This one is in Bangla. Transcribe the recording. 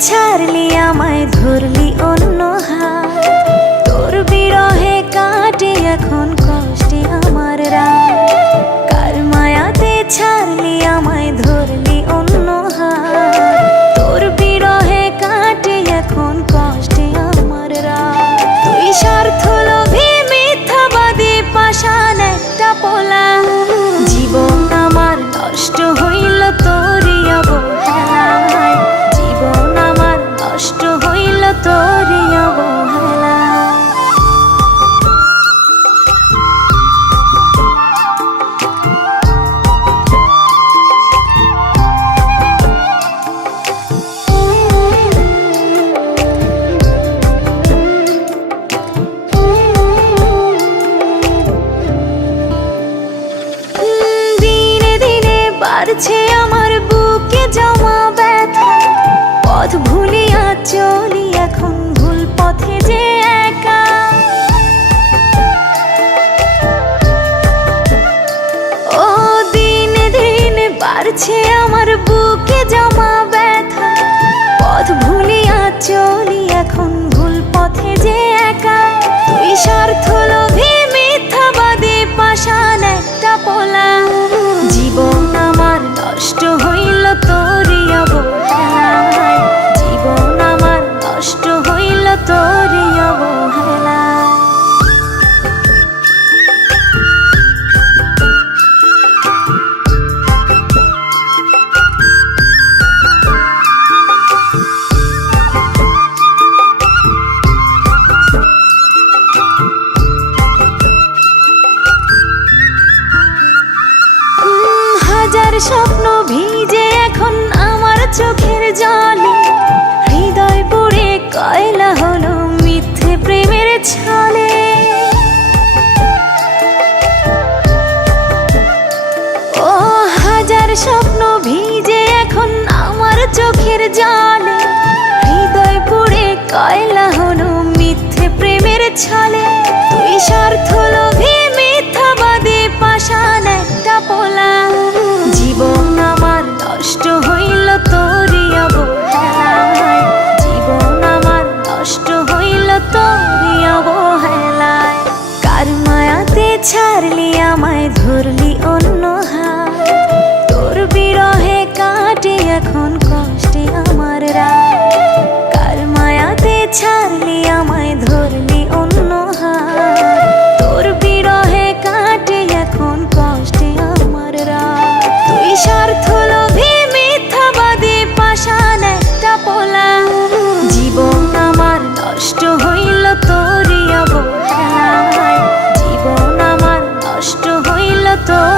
ছাড়লি আমায় ধরলি ও বাড়ছে আমার বুকে জমা ব্যথা। পথ ভুলিয়া চলি স্বপ্ন ভিজে এখন আমার চোখের জলে। হৃদয় কয়লা হলো মিথ্যে প্রেমের ছলে। ও হাজার স্বপ্ন ভিজে এখন আমার চোখের জলে। হৃদয় পড়ে কয়লা হলো মিথ্যে প্রেমের ছলে। তুই স্বার্থ লোভী So.